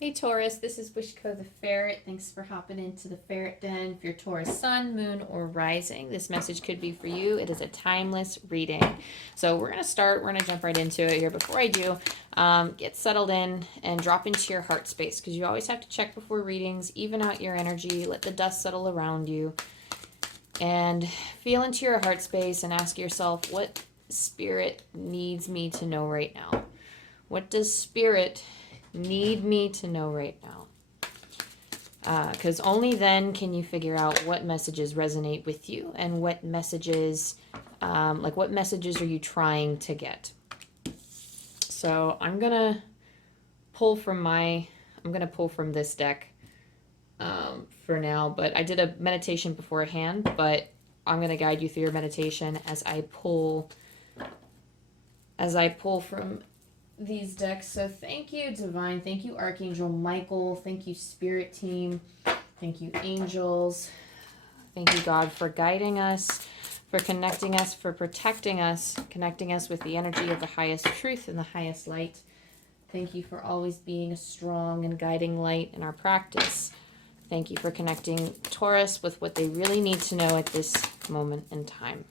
Hey Taurus, this is Wishko the Ferret. Thanks for hopping into the Ferret Den. If you're Taurus Sun, Moon, or Rising, this message could be for you. It is a timeless reading. So we're going to jump right into it here. Before I do, get settled in and drop into your heart space, because you always have to check before readings, even out your energy, let the dust settle around you, and feel into your heart space and ask yourself, what Spirit needs me to know right now? What does Spirit need me to know right now? Because only then can you figure out what messages resonate with you and what messages, what messages are you trying to get. So I'm gonna pull from this deck for now, but I did a meditation beforehand, but I'm gonna guide you through your meditation as I pull from these decks. So thank you, Divine. Thank you, Archangel Michael. Thank you, Spirit Team. Thank you, angels. Thank you, God, for guiding us, for connecting us, for protecting us, connecting us with the energy of the highest truth and the highest light. Thank you for always being a strong and guiding light in our practice. Thank you for connecting Taurus with what they really need to know at this moment in time.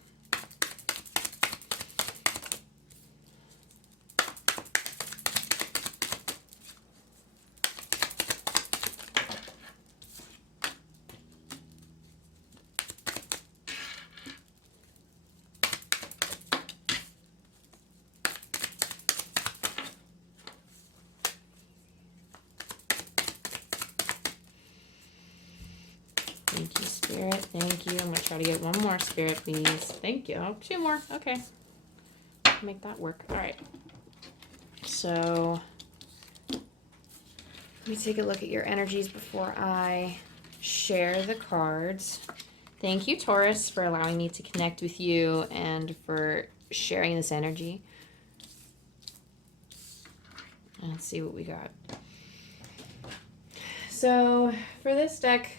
Thank you, Spirit. Thank you. I'm going to try to get one more, Spirit, please. Thank you. Oh, two more. Okay. Make that work. All right. So let me take a look at your energies before I share the cards. Thank you, Taurus, for allowing me to connect with you and for sharing this energy. Let's see what we got. So for this deck,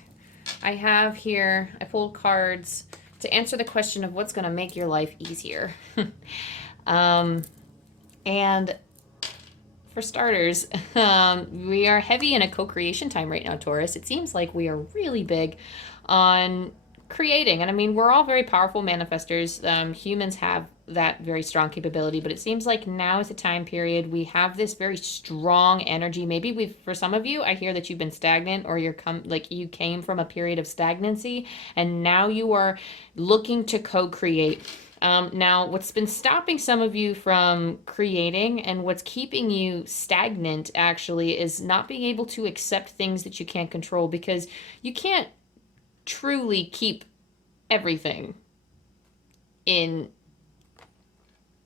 I have here, I pulled cards to answer the question of what's going to make your life easier. And for starters, we are heavy in a co-creation time right now, Taurus. It seems like we are really big on creating. And I mean, we're all very powerful manifestors. Humans have that very strong capability, but it seems like now is the time period we have this very strong energy. Maybe for some of you, I hear that you've been stagnant, or you came from a period of stagnancy and now you are looking to co-create. Now, what's been stopping some of you from creating and what's keeping you stagnant actually is not being able to accept things that you can't control, because you can't truly keep everything in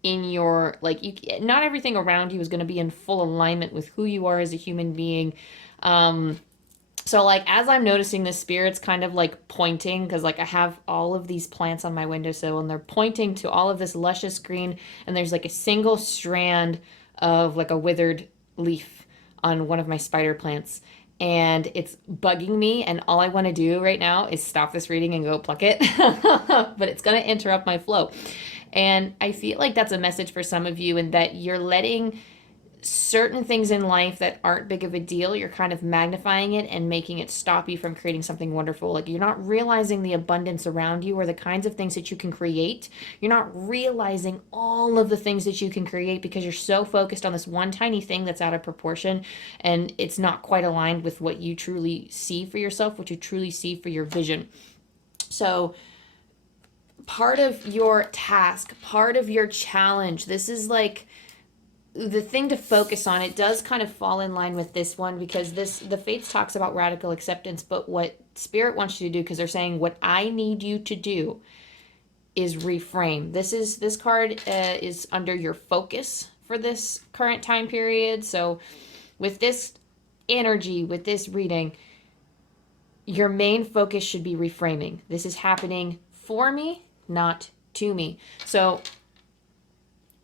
your, not everything around you is going to be in full alignment with who you are as a human being. So as I'm noticing this, Spirit's kind of pointing, because I have all of these plants on my windowsill and they're pointing to all of this luscious green, and there's a single strand of a withered leaf on one of my spider plants, and it's bugging me, and all I want to do right now is stop this reading and go pluck it. But it's going to interrupt my flow. And I feel like that's a message for some of you, and that you're letting certain things in life that aren't big of a deal, you're kind of magnifying it and making it stop you from creating something wonderful. You're not realizing the abundance around you or the kinds of things that you can create. You're not realizing all of the things that you can create because you're so focused on this one tiny thing that's out of proportion, and it's not quite aligned with what you truly see for yourself, what you truly see for your vision. So part of your task, part of your challenge, this is the thing to focus on. It does kind of fall in line with this one, because the Fates talks about radical acceptance, but what Spirit wants you to do, because they're saying what I need you to do is reframe. This card is under your focus for this current time period. So with this energy, with this reading, your main focus should be reframing. This is happening for me, not to me. So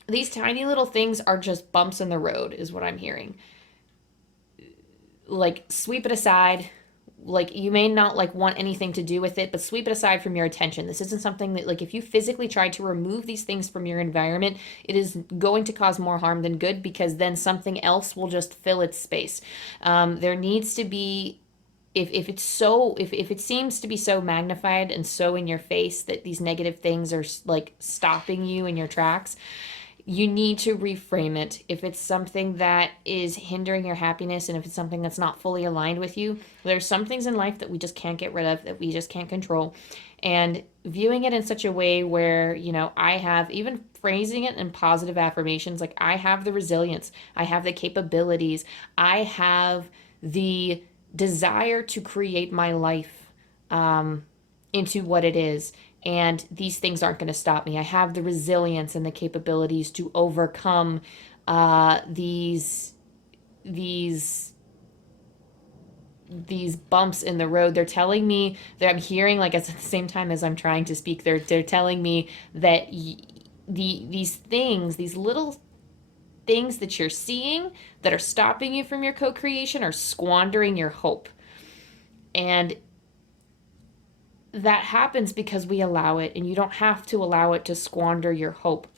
these tiny little things are just bumps in the road, is what I'm hearing. Sweep it aside, like you may not like want anything to do with it, but sweep it aside from your attention. This isn't something that, like, if you physically try to remove these things from your environment, it is going to cause more harm than good, because then something else will just fill its space. There needs to be, if it seems to be so magnified and so in your face that these negative things are like stopping you in your tracks, you need to reframe it. If it's something that is hindering your happiness, and if it's something that's not fully aligned with you, there's some things in life that we just can't get rid of, that we just can't control. And viewing it in such a way where, I have, even phrasing it in positive affirmations, like, I have the resilience, I have the capabilities, I have the desire to create my life into what it is. And these things aren't going to stop me. I have the resilience and the capabilities to overcome these bumps in the road. They're telling me that I'm hearing, like, at the same time as I'm trying to speak, they're telling me that these things, these little things that you're seeing that are stopping you from your co-creation, are squandering your hope. And that happens because we allow it, and you don't have to allow it to squander your hope.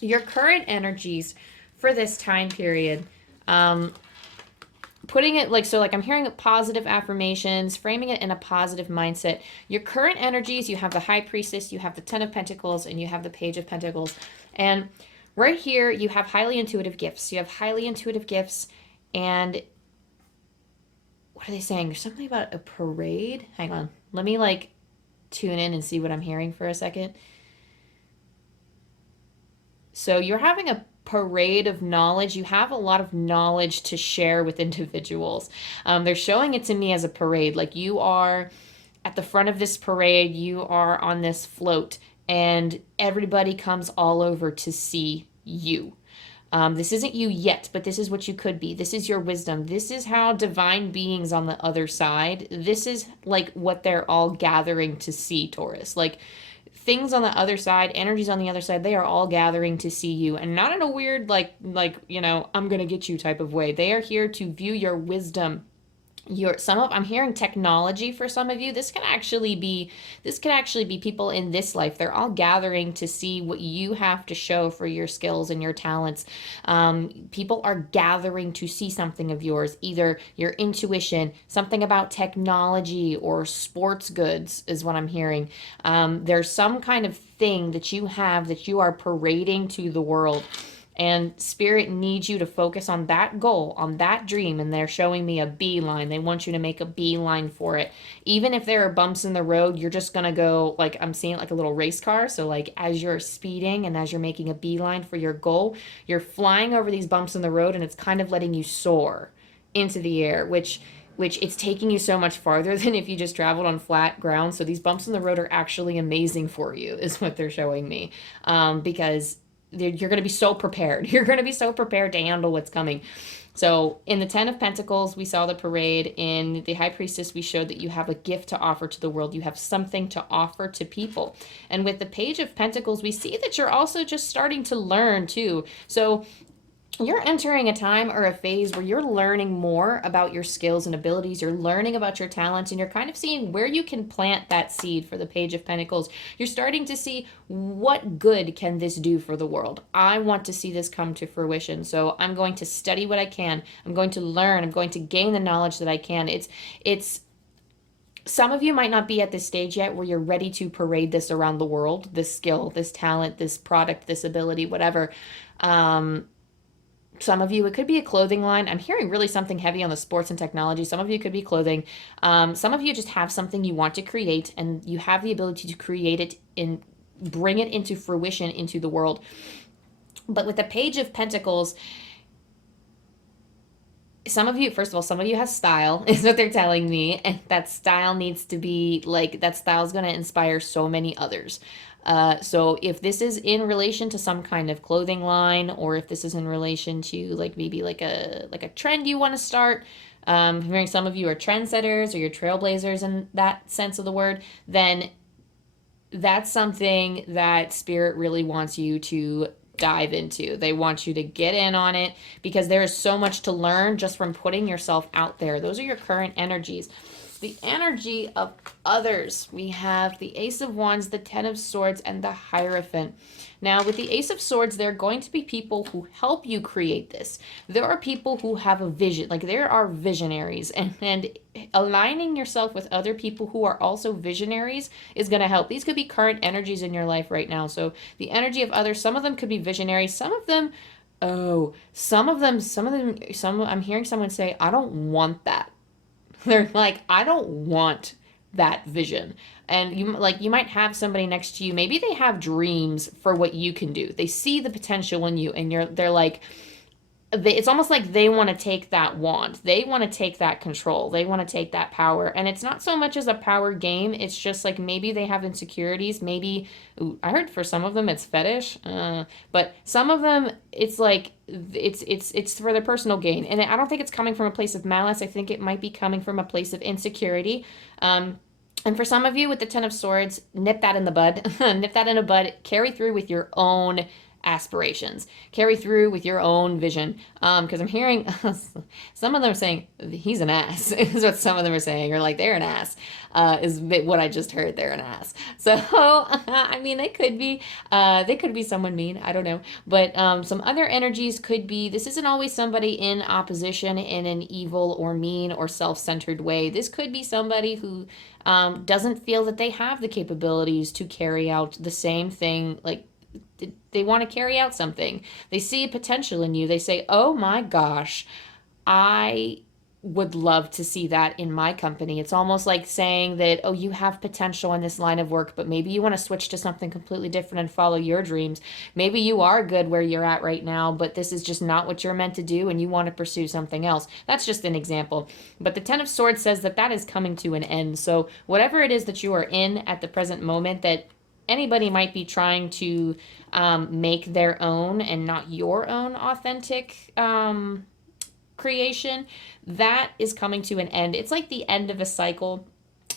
Your current energies for this time period, putting it like, so like I'm hearing positive affirmations, framing it in a positive mindset. Your current energies, you have the High Priestess, you have the Ten of Pentacles, and you have the Page of Pentacles. And right here, you have highly intuitive gifts. You have highly intuitive gifts, and what are they saying? There's something about a parade. Hang on. Let me like tune in and see what I'm hearing for a second. So you're having a parade of knowledge. You have a lot of knowledge to share with individuals. They're showing it to me as a parade. Like, you are at the front of this parade, you are on this float, and everybody comes all over to see you. This isn't you yet, but this is what you could be. This is your wisdom. This is how divine beings on the other side, this is like what they're all gathering to see, Taurus. Like, things on the other side, energies on the other side, they are all gathering to see you, and not in a weird like I'm gonna get you type of way. They are here to view your wisdom. I'm hearing technology for some of you. This can actually be people in this life. They're all gathering to see what you have to show for your skills and your talents. People are gathering to see something of yours, either your intuition, something about technology, or sports goods is what I'm hearing. There's some kind of thing that you have that you are parading to the world. And Spirit needs you to focus on that goal, on that dream. And they're showing me a beeline. They want you to make a beeline for it. Even if there are bumps in the road, you're just going to go, like, I'm seeing like a little race car. So like, as you're speeding and as you're making a beeline for your goal, you're flying over these bumps in the road, and it's kind of letting you soar into the air, which it's taking you so much farther than if you just traveled on flat ground. So these bumps in the road are actually amazing for you, is what they're showing me. Because you're going to be so prepared. You're going to be so prepared to handle what's coming. So in the Ten of Pentacles, we saw the parade. In the High Priestess, we showed that you have a gift to offer to the world. You have something to offer to people. And with the Page of Pentacles, we see that you're also just starting to learn too. So you're entering a time or a phase where you're learning more about your skills and abilities. You're learning about your talents, and you're kind of seeing where you can plant that seed for the Page of Pentacles. You're starting to see, what good can this do for the world? I want to see this come to fruition. So I'm going to study what I can. I'm going to learn. I'm going to gain the knowledge that I can. It's some of you might not be at this stage yet where you're ready to parade this around the world, this skill, this talent, this product, this ability, whatever. Some of you, it could be a clothing line. I'm hearing really something heavy on the sports and technology. Some of you could be clothing. Some of you just have something you want to create, and you have the ability to create it and bring it into fruition into the world. But with the Page of Pentacles, some of you, first of all, some of you have style, is what they're telling me. And that style needs to be like, that style is going to inspire so many others. So if this is in relation to some kind of clothing line, or if this is in relation to like maybe like a trend you want to start, I'm hearing some of you are trendsetters or you're trailblazers in that sense of the word, then that's something that Spirit really wants you to dive into. They want you to get in on it, because there is so much to learn just from putting yourself out there. Those are your current energies. the energy of others. We have the Ace of Wands, the Ten of Swords, and the Hierophant. Now, with the Ace of Swords, there are going to be people who help you create this. There are people who have a vision. Like, there are visionaries. And aligning yourself with other people who are also visionaries is going to help. These could be current energies in your life right now. So, the energy of others, some of them could be visionaries. Some of them, I'm hearing someone say, I don't want that. They're like, I don't want that vision. And you might have somebody next to you, maybe they have dreams for what you can do. They see the potential in you, and they're like, it's almost like they want to take that wand. They want to take that control. They want to take that power. And it's not so much as a power game. It's just like maybe they have insecurities. Maybe, I heard for some of them it's fetish. But some of them, it's like, it's for their personal gain. And I don't think it's coming from a place of malice. I think it might be coming from a place of insecurity. And for some of you with the Ten of Swords, nip that in the bud. Nip that in the bud. Carry through with your own aspirations. Carry through with your own vision. Because I'm hearing some of them are saying, he's an ass. Is what some of them are saying. Or like, they're an ass. Is what I just heard. They're an ass. So, I mean, they could be someone mean. I don't know. But some other energies could be, this isn't always somebody in opposition in an evil or mean or self-centered way. This could be somebody who doesn't feel that they have the capabilities to carry out the same thing. Like, they want to carry out something. They see a potential in you. They say, oh my gosh, I would love to see that in my company. It's almost like saying that, oh, you have potential in this line of work, but maybe you want to switch to something completely different and follow your dreams. Maybe you are good where you're at right now, but this is just not what you're meant to do and you want to pursue something else. That's just an example. But the Ten of Swords says that that is coming to an end. So whatever it is that you are in at the present moment that anybody might be trying to make their own and not your own authentic creation, that is coming to an end. It's like the end of a cycle.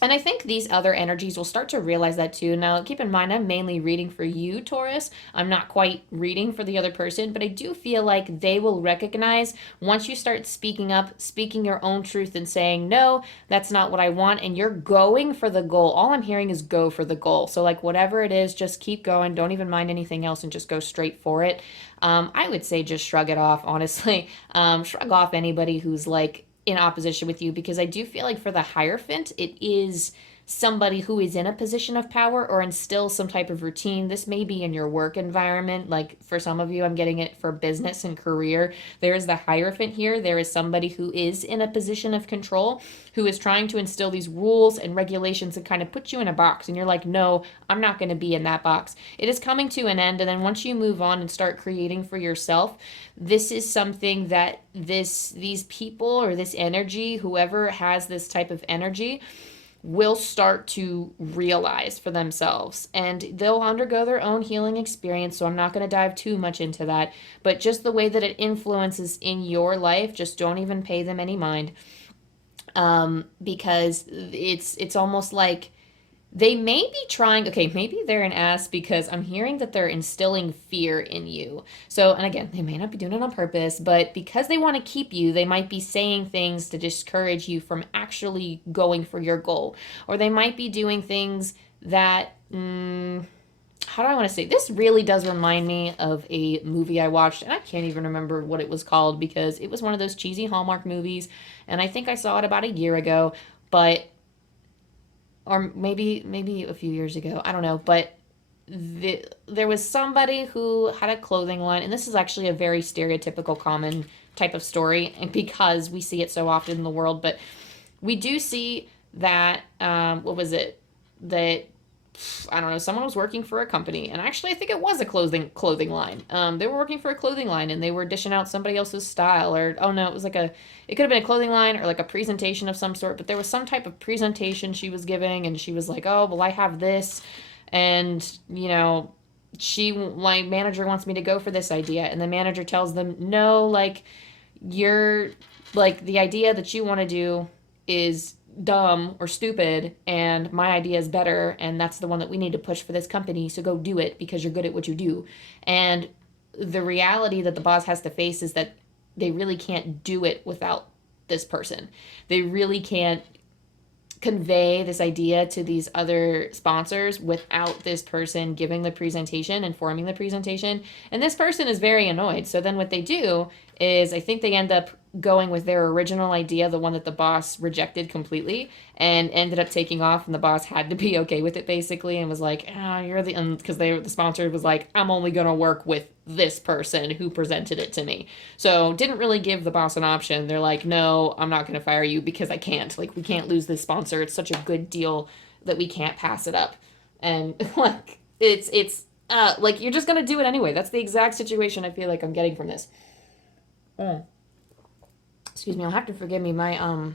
And I think these other energies will start to realize that too. Now, keep in mind, I'm mainly reading for you, Taurus. I'm not quite reading for the other person, but I do feel like they will recognize once you start speaking up, speaking your own truth and saying, no, that's not what I want. And you're going for the goal. All I'm hearing is go for the goal. So like whatever it is, just keep going. Don't even mind anything else and just go straight for it. I would say just shrug it off, honestly. Shrug off anybody who's like, in opposition with you, because I do feel like for the Hierophant, it is somebody who is in a position of power or instills some type of routine. This may be in your work environment. Like for some of you, I'm getting it for business and career. There is the Hierophant here. There is somebody who is in a position of control, who is trying to instill these rules and regulations and kind of put you in a box. And you're like, no, I'm not going to be in that box. It is coming to an end. And then once you move on and start creating for yourself, this is something that these people or this energy, whoever has this type of energy, will start to realize for themselves, and they'll undergo their own healing experience. So I'm not going to dive too much into that, but just the way that it influences in your life, just don't even pay them any mind, because it's almost like they may be trying, okay, maybe they're an ass because I'm hearing that they're instilling fear in you. So, and again, they may not be doing it on purpose, but because they want to keep you, they might be saying things to discourage you from actually going for your goal. Or they might be doing things that, how do I want to say? This really does remind me of a movie I watched, and I can't even remember what it was called because it was one of those cheesy Hallmark movies, and I think I saw it about a year ago, but or maybe a few years ago, I don't know, but there was somebody who had a clothing line, and this is actually a very stereotypical common type of story, and because we see it so often in the world, but we do see that, what was it, that, I don't know, someone was working for a company, and actually I think it was a clothing line. They were working for a clothing line, and they were dishing out somebody else's style, or, oh no, it was like it could have been a clothing line or like a presentation of some sort, but there was some type of presentation she was giving, and she was like, oh, well, I have this, and, you know, my manager wants me to go for this idea, and the manager tells them, no, like, you're, like, the idea that you want to do is dumb or stupid, and my idea is better, and that's the one that we need to push for this company, so go do it because you're good at what you do. And the reality that the boss has to face is that they really can't do it without this person. They really can't convey this idea to these other sponsors without this person giving the presentation and forming the presentation. And this person is very annoyed. So then what they do is I think they end up going with their original idea, the one that the boss rejected completely, and ended up taking off, and the boss had to be okay with it basically, and was like, you're the, because the sponsor was like, I'm only going to work with this person who presented it to me. So didn't really give the boss an option. They're like, no, I'm not going to fire you because I can't. Like, we can't lose this sponsor. It's such a good deal that we can't pass it up. And like, it's like, you're just going to do it anyway. That's the exact situation I feel like I'm getting from this. Excuse me, you'll have to forgive me. I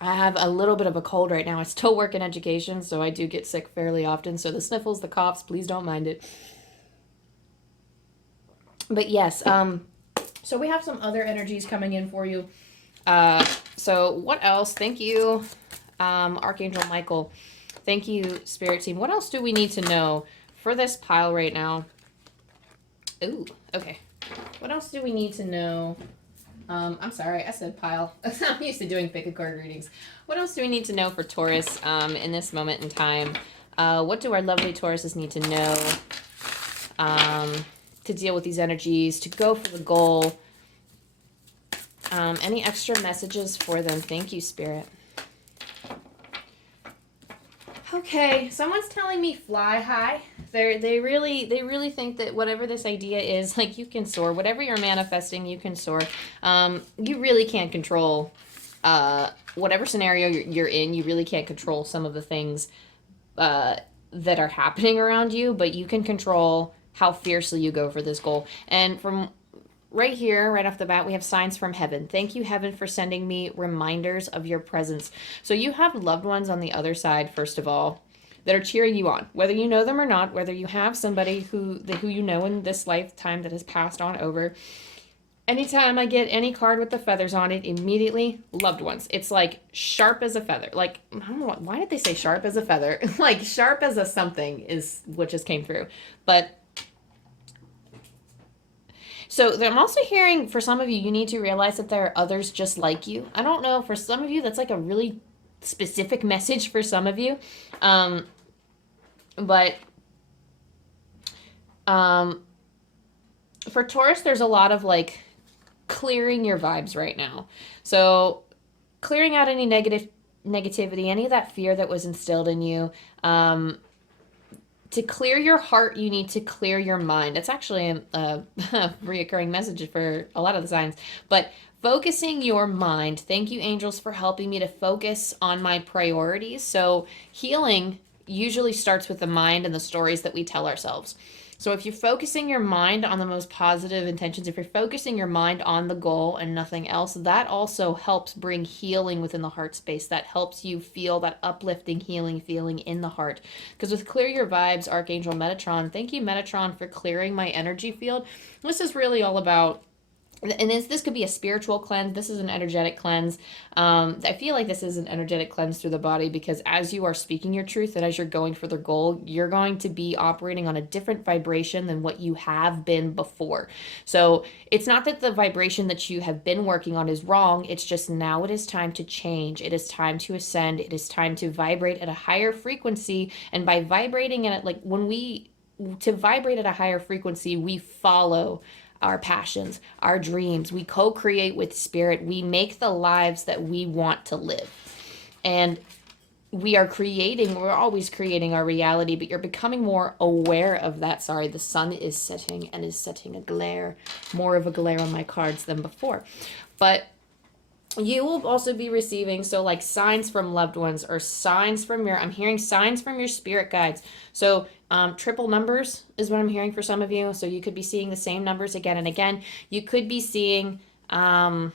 have a little bit of a cold right now. I still work in education, so I do get sick fairly often. So the sniffles, the coughs, please don't mind it. But yes, so we have some other energies coming in for you. So what else? Thank you, Archangel Michael. Thank you, Spirit Team. What else do we need to know for this pile right now? Ooh, okay. What else do we need to know? I'm sorry, I said pile. I'm used to doing pick a card readings. What else do we need to know for Taurus in this moment in time? What do our lovely Tauruses need to know to deal with these energies, to go for the goal? Any extra messages for them? Thank you, Spirit. Okay, someone's telling me fly high. They really think that whatever this idea is, like, you can soar. Whatever you're manifesting, you can soar. You really can't control whatever scenario you're in. You really can't control some of the things that are happening around you, but you can control how fiercely you go for this goal. And from right here, right off the bat, we have signs from heaven. Thank you, heaven, for sending me reminders of your presence. So you have loved ones on the other side, first of all, that are cheering you on, whether you know them or not, whether you have somebody who you know in this lifetime that has passed on over. Anytime I get any card with the feathers on it, immediately, loved ones. It's like sharp as a feather. Like, I don't know, why did they say sharp as a feather? Like, sharp as a something is what just came through. But so I'm also hearing, for some of you, you need to realize that there are others just like you. I don't know, for some of you, that's like a really specific message for some of you. But for Taurus, there's a lot of like clearing your vibes right now. So clearing out any negativity, any of that fear that was instilled in you. To clear your heart, you need to clear your mind. It's actually a reoccurring message for a lot of the signs. But focusing your mind. Thank you, angels, for helping me to focus on my priorities. So healing usually starts with the mind and the stories that we tell ourselves. So if you're focusing your mind on the most positive intentions, if you're focusing your mind on the goal and nothing else, that also helps bring healing within the heart space. That helps you feel that uplifting, healing feeling in the heart. Because with Clear Your Vibes, Archangel Metatron, thank you, Metatron, for clearing my energy field. This is really all about, and this could be a spiritual cleanse. This is an energetic cleanse. I feel like this is an energetic cleanse through the body, because as you are speaking your truth and as you're going for the goal, you're going to be operating on a different vibration than what you have been before. So it's not that the vibration that you have been working on is wrong. It's just now it is time to change. It is time to ascend. It is time to vibrate at a higher frequency. And by vibrating at it, like to vibrate at a higher frequency, we follow our passions, our dreams. We co-create with spirit. We make the lives that we want to live. And we're always creating our reality, but you're becoming more aware of that. Sorry, the sun is setting and is setting more of a glare on my cards than before. But you will also be receiving, so like signs from loved ones or signs from I'm hearing signs from your spirit guides. So triple numbers is what I'm hearing for some of you. So you could be seeing the same numbers again and again. You could be seeing, they're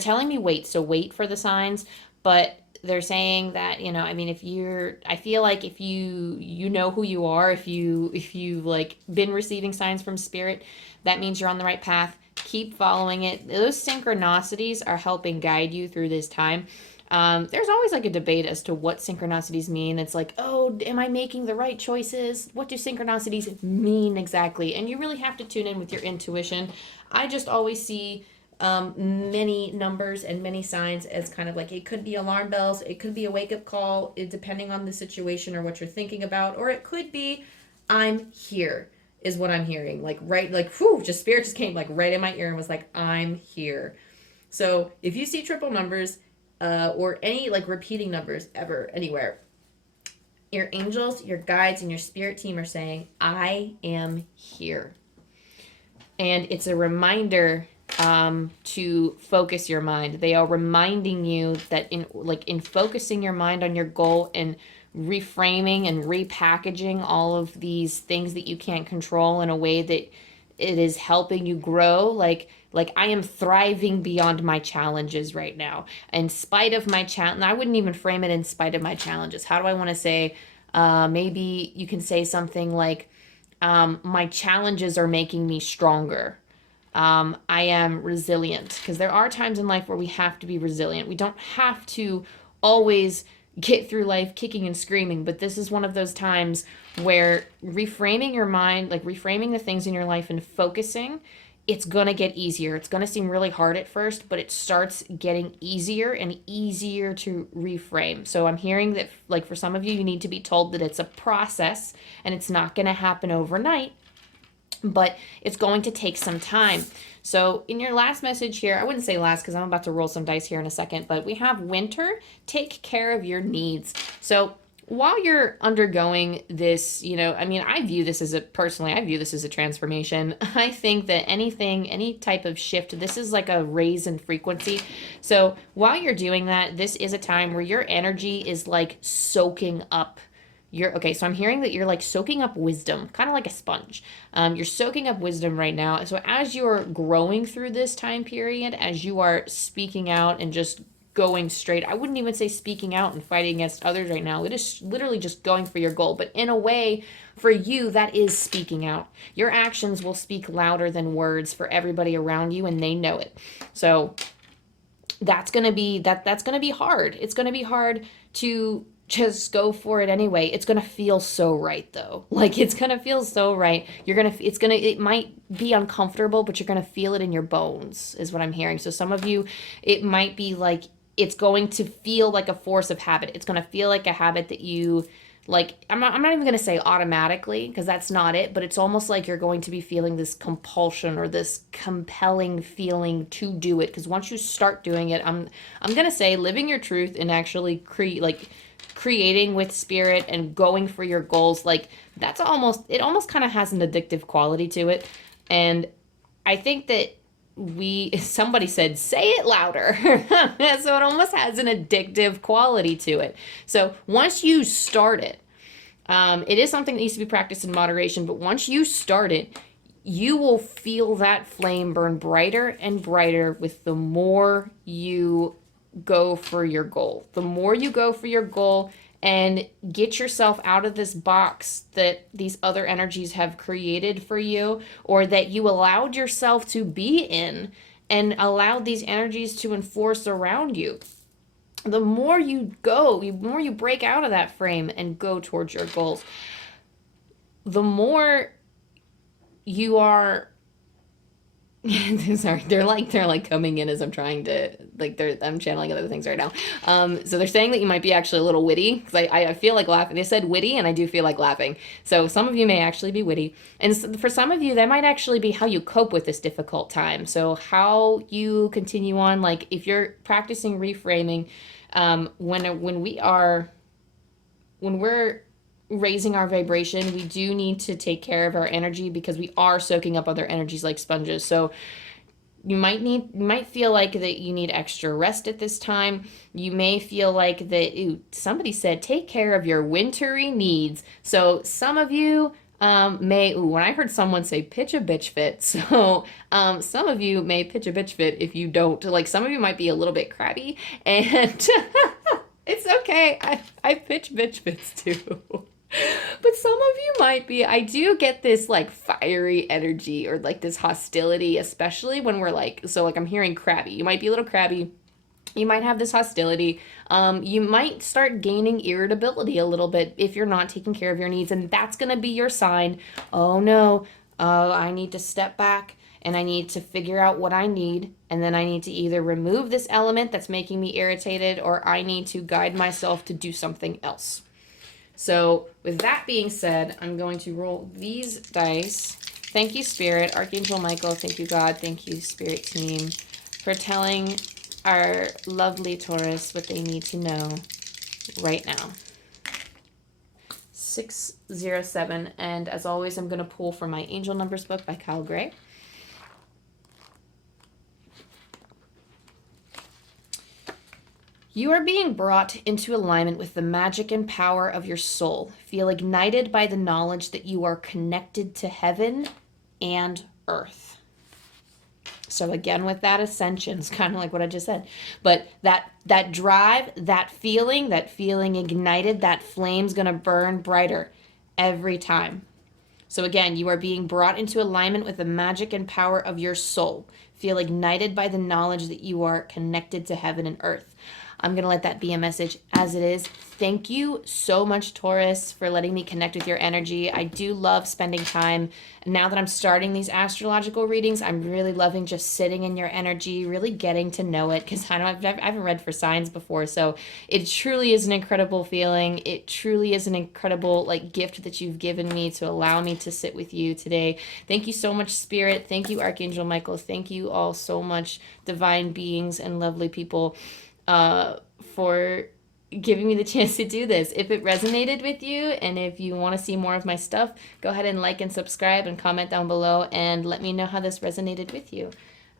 telling me wait. So wait for the signs, but they're saying that, I feel like if you know who you are, if you've like been receiving signs from spirit, that means you're on the right path. Keep following it. Those synchronicities are helping guide you through this time. There's always like a debate as to what synchronicities mean. It's like, oh, am I making the right choices? What do synchronicities mean exactly? And you really have to tune in with your intuition. I just always see many numbers and many signs as kind of like, it could be alarm bells, it could be a wake-up call, depending on the situation or what you're thinking about, or it could be, I'm here, is what I'm hearing. Like, right, like, whew, just spirit just came like right in my ear and was like, I'm here. So if you see triple numbers, or any like repeating numbers ever, anywhere, your angels, your guides, and your spirit team are saying, I am here. And it's a reminder to focus your mind. They are reminding you that in focusing your mind on your goal and reframing and repackaging all of these things that you can't control in a way that it is helping you grow. Like I am thriving beyond my challenges right now. In spite of my challenge, I wouldn't even frame it in spite of my challenges. How do I want to say? Maybe you can say something like, my challenges are making me stronger. I am resilient, because there are times in life where we have to be resilient. We don't have to always get through life kicking and screaming, but this is one of those times where reframing your mind, like reframing the things in your life and focusing, it's going to get easier. It's going to seem really hard at first, but it starts getting easier and easier to reframe. So I'm hearing that, like, for some of you, you need to be told that it's a process and it's not going to happen overnight, but it's going to take some time. So in your last message here, I wouldn't say last because I'm about to roll some dice here in a second, but we have winter, take care of your needs. So while you're undergoing this, I view this as a transformation. I think that any type of shift, this is like a raise in frequency. So while you're doing that, this is a time where your energy is like soaking up. So I'm hearing that you're like soaking up wisdom, kind of like a sponge. You're soaking up wisdom right now. So as you're growing through this time period, as you are speaking out and just going straight, I wouldn't even say speaking out and fighting against others right now. It is literally just going for your goal. But in a way, for you, that is speaking out. Your actions will speak louder than words for everybody around you, and they know it. So that's gonna be hard. It's gonna be hard to just go for it anyway. It's gonna feel so right though. Like, it's gonna feel so right. It might be uncomfortable, but you're gonna feel it in your bones, is what I'm hearing. So some of you, it might be like, it's going to feel like a force of habit. It's gonna feel like a habit that you, like, I'm not even gonna say automatically, because that's not it, but it's almost like you're going to be feeling this compulsion or this compelling feeling to do it. Because once you start doing it, I'm gonna say living your truth and actually creating with spirit and going for your goals, like, it almost kind of has an addictive quality to it. And I think that somebody said, say it louder. So it almost has an addictive quality to it. So once you start it, it is something that needs to be practiced in moderation, but once you start it, you will feel that flame burn brighter and brighter with the more you go for your goal. The more you go for your goal and get yourself out of this box that these other energies have created for you, or that you allowed yourself to be in and allowed these energies to enforce around you. The more you go, the more you break out of that frame and go towards your goals, the more you are sorry, they're like coming in as I'm trying to, like, I'm channeling other things right now. So they're saying that you might be actually a little witty, because I feel like laughing. They said witty, and I do feel like laughing. So some of you may actually be witty, and for some of you, that might actually be how you cope with this difficult time. So how you continue on, like, if you're practicing reframing, when we're raising our vibration, we do need to take care of our energy, because we are soaking up other energies like sponges. So you might feel like that you need extra rest at this time. You may feel like that, somebody said take care of your wintry needs. So some of you when I heard someone say pitch a bitch fit, so some of you may pitch a bitch fit if you don't, like, some of you might be a little bit crabby, and it's okay. I pitch bitch fits too. But some of you might be, I do get this like fiery energy or like this hostility, especially when we're like, so like I'm hearing crabby. You might be a little crabby. You might have this hostility. You might start gaining irritability a little bit if you're not taking care of your needs. And that's going to be your sign. Oh no, I need to step back and I need to figure out what I need, and then I need to either remove this element that's making me irritated, or I need to guide myself to do something else. So with that being said, I'm going to roll these dice. Thank you, Spirit, Archangel Michael. Thank you, God. Thank you, Spirit team, for telling our lovely Taurus what they need to know right now. 607. And as always, I'm going to pull from my Angel Numbers book by Kyle Gray. You are being brought into alignment with the magic and power of your soul. Feel ignited by the knowledge that you are connected to heaven and earth. So again, with that ascension, it's kind of like what I just said. But that drive, that feeling ignited, that flame's going to burn brighter every time. So again, you are being brought into alignment with the magic and power of your soul. Feel ignited by the knowledge that you are connected to heaven and earth. I'm going to let that be a message as it is. Thank you so much, Taurus, for letting me connect with your energy. I do love spending time. Now that I'm starting these astrological readings, I'm really loving just sitting in your energy, really getting to know it, because I haven't read for signs before. So it truly is an incredible feeling. It truly is an incredible gift that you've given me to allow me to sit with you today. Thank you so much, Spirit. Thank you, Archangel Michael. Thank you all so much, divine beings and lovely people, for giving me the chance to do this. If it resonated with you, and if you want to see more of my stuff, go ahead and like and subscribe and comment down below and let me know how this resonated with you.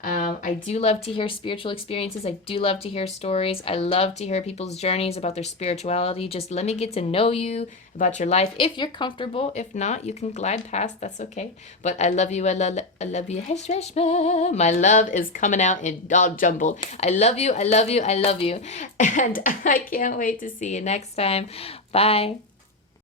I do love to hear spiritual experiences. I do love to hear stories. I love to hear people's journeys about their spirituality. Just let me get to know you, about your life, if you're comfortable. If not, you can glide past. That's okay. But I love you. I love you. My love is coming out in all jumbled. I love you. I love you. I love you. And I can't wait to see you next time. Bye.